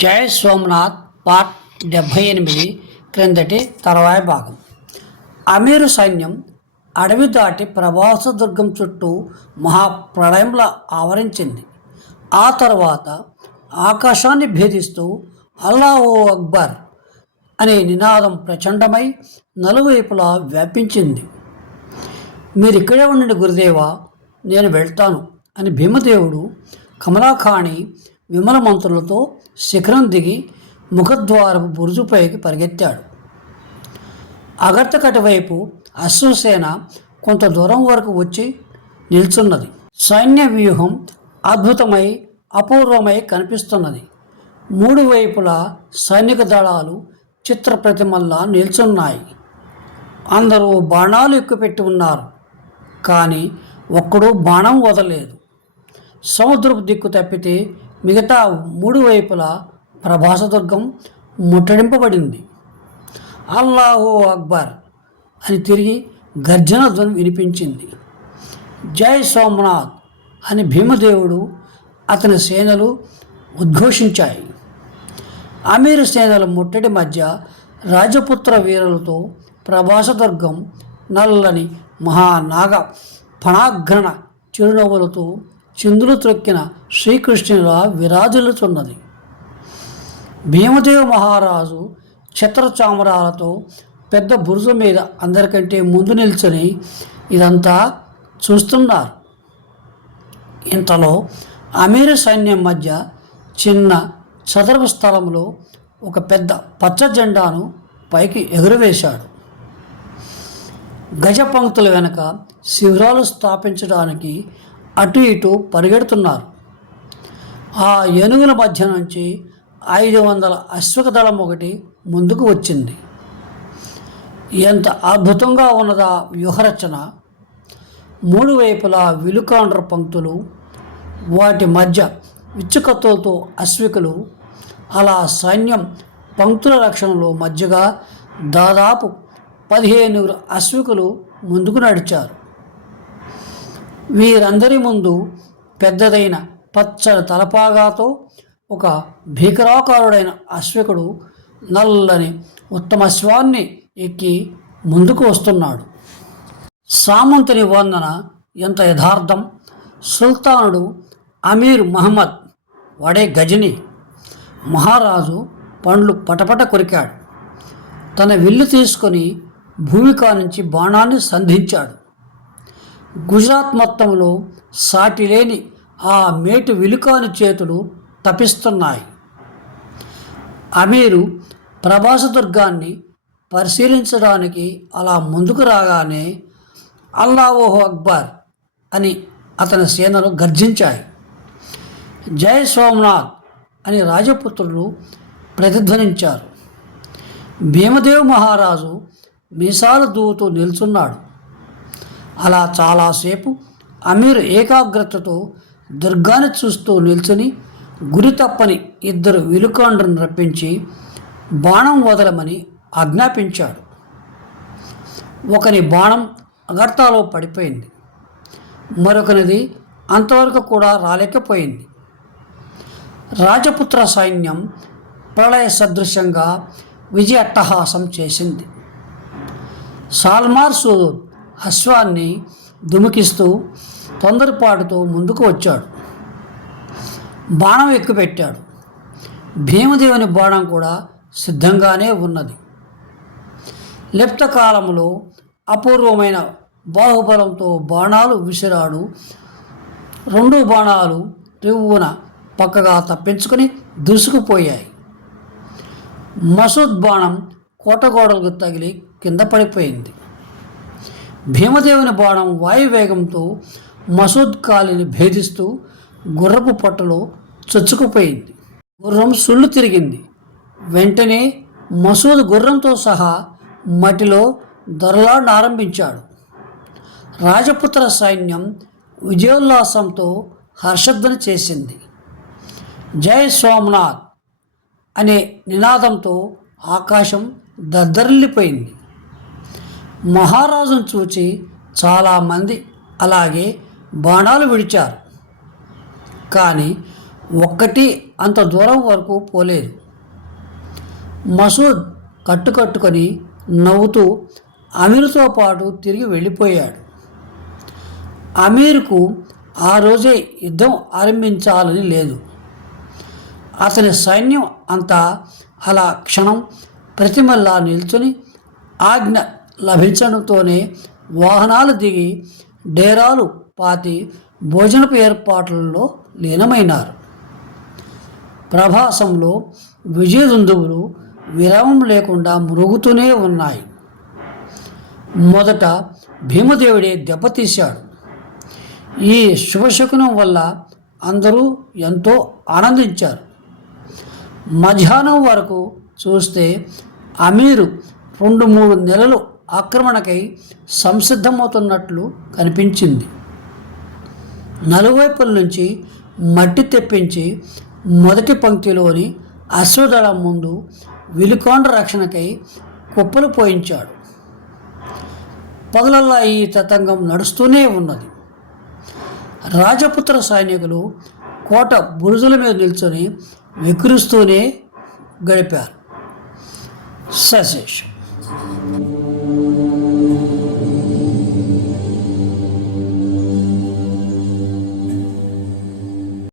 జై సోమనాథ్ పార్ట్ 78 క్రిందటి తర్వాయి భాగం. అమీరు సైన్యం అడవి దాటి ప్రభాస దుర్గం చుట్టూ మహాప్రళయంలా ఆవరించింది. ఆ తర్వాత ఆకాశాన్ని భేదిస్తూ అల్లాహు అక్బర్ అనే నినాదం ప్రచండమై నలువైపులా వ్యాపించింది. మీరిక్కడే ఉండండి గురుదేవా, నేను వెళ్తాను అని భీమదేవుడు కమలాఖాణి విమల మంత్రులతో శిఖరం దిగి ముఖద్వారపు బురుజుపైకి పరిగెత్తాడు. అగర్తకటి వైపు అశ్వసేన కొంత దూరం వరకు వచ్చి నిల్చున్నది. సైన్య వ్యూహం అద్భుతమై అపూర్వమై కనిపిస్తున్నది. మూడు వైపులా సైనిక దళాలు చిత్ర ప్రతిమల్లా నిల్చున్నాయి. అందరూ బాణాలు ఎక్కుపెట్టి ఉన్నారు, కానీ ఒక్కడూ బాణం వదలలేదు. సముద్రపు దిక్కు తప్పితే మిగతా మూడు వైపులా ప్రభాసదుర్గం ముట్టడింపబడింది. అల్లాహు అక్బర్ అని తిరిగి గర్జన ధ్వని వినిపించింది. జై సోమనాథ్ అని భీమదేవుడు అతని సేనలు ఉద్ఘోషించాయి. అమీర్ సేనల ముట్టడి మధ్య రాజపుత్ర వీరులతో ప్రభాసదుర్గం నల్లని మహానాగ ఫణాగ్రణ చిరునవ్వులతో చిందులు త్రొక్కిన శ్రీకృష్ణులా విరాజులుచున్నది. భీమదేవ మహారాజు ఛత్రచామరాలతో పెద్ద బురుజు మీద అందరికంటే ముందు నిల్చొని ఇదంతా చూస్తున్నారు. ఇంతలో అమీర్ సైన్యం మధ్య చిన్న చదరపు స్థలంలో ఒక పెద్ద పచ్చ జెండాను పైకి ఎగురవేశాడు. గజ పంక్తుల వెనక శిబిరాలు స్థాపించడానికి అటు ఇటు పరిగెడుతున్నారు. ఆ ఏనుగుల మధ్య నుంచి 500 అశ్వక దళం ఒకటి ముందుకు వచ్చింది. ఎంత అద్భుతంగా ఉన్నదా వ్యూహరచన! మూడు వైపులా విలుకాండ్ర పంక్తులు, వాటి మధ్య విచ్చుకత్తులతో అశ్వికులు. అలా సైన్యం పంక్తుల రక్షణలో మధ్యగా దాదాపు 15 అశ్వికులు ముందుకు నడిచారు. వీరందరి ముందు పెద్దదైన పచ్చని తలపాగాతో ఒక భీకరాకారుడైన అశ్వికుడు నల్లని ఉత్తమశ్వాన్ని ఎక్కి ముందుకు వస్తున్నాడు. సామంతుని వందన ఎంత యథార్థం! సుల్తానుడు అమీర్ మహమ్మద్ వాడే గజని. మహారాజు పండ్లు పటపట కొరికాడు. తన విల్లు తీసుకొని భూమికా నుంచి బాణాన్ని సంధించాడు. గుజరాత్ మొత్తంలో సాటిలేని ఆ మేటు విలుకాని చేతులు తపిస్తున్నాయి. అమీరు ప్రభాసదుర్గాన్ని పరిశీలించడానికి అలా ముందుకు రాగానే అల్లాహు అక్బర్ అని అతని సేనలు గర్జించాయి. జై సోమనాథ్ అని రాజపుత్రులు ప్రతిధ్వనించారు. భీమదేవ్ మహారాజు మీసాలు దూవుతూ నిల్చున్నాడు. అలా చాలాసేపు అమీర్ ఏకాగ్రతతో దుర్గాన్ని చూస్తూ నిల్చుని గురి తప్పని 2 విలుకాండ్రను రప్పించి బాణం వదలమని ఆజ్ఞాపించాడు. ఒకని బాణం అగర్తాలో పడిపోయింది, మరొకనిది అంతవరకు కూడా రాలేకపోయింది. రాజపుత్ర సైన్యం ప్రళయ సదృశ్యంగా విజయ అట్టహాసం చేసింది. సాల్మార్ సూద్ అశ్వాన్ని దుమికిస్తూ తొందరపాటుతో ముందుకు వచ్చాడు. బాణం ఎక్కుపెట్టాడు. భీమదేవుని బాణం కూడా సిద్ధంగానే ఉన్నది. లిప్త కాలంలో అపూర్వమైన బాహుబలంతో బాణాలు విసిరాడు. 2 బాణాలు రివ్వున పక్కగా తప్పించుకొని దూసుకుపోయాయి. మసూద్ బాణం కోటగోడలకు తగిలి కింద పడిపోయింది. భీమదేవుని బాణం వాయువేగంతో మసూద్ కాలిని భేదిస్తూ గుర్రపు పొట్టలో చొచ్చుకుపోయింది. గుర్రం సుళ్ళు తిరిగింది. వెంటనే మసూద్ గుర్రంతో సహా మట్టిలో దొరలాడారంభించాడు. రాజపుత్ర సైన్యం విజయోల్లాసంతో హర్షధ్వని చేసింది. జై సోమనాథ్ అనే నినాదంతో ఆకాశం దద్దరిల్లిపోయింది. మహారాజును చూచి చాలామంది అలాగే బాణాలు విడిచారు. కానీ ఒక్కటి అంత దూరం వరకు పోలేదు. మసూద్ కట్టుకొని నవ్వుతూ అమీర్తో పాటు తిరిగి వెళ్ళిపోయాడు. అమీర్కు ఆ రోజే యుద్ధం ఆరంభించాలని లేదు. అతని సైన్యం అంతా అలా క్షణం ప్రతిమల్లా నిల్చుని ఆజ్ఞ లభించడంతోనే వాహనాలు దిగి డేరాలు పాతి భోజనపు ఏర్పాట్లలో లీనమైనారు. ప్రభాసంలో విజయదుందువులు విరామం లేకుండా మురుగుతూనే ఉన్నాయి. మొదట భీమదేవుడే దెబ్బతీశాడు. ఈ శుభశకునం వల్ల అందరూ ఎంతో ఆనందించారు. మధ్యాహ్నం వరకు చూస్తే అమీరు 2-3 నెలలు ఆక్రమణకై సంసిద్ధమవుతున్నట్లు కనిపించింది. నలువైపుల నుంచి మట్టి తెప్పించి మొదటి పంక్తిలోని అశ్వదళం ముందు విలుకొండ రక్షణకై కుప్పలు పోయించాడు. పగలల్లా ఈ తతంగం నడుస్తూనే ఉన్నది. రాజపుత్ర సైనికులు కోట బురుజుల మీద నిల్చొని వికరిస్తూనే గడిపారు. సశేషం.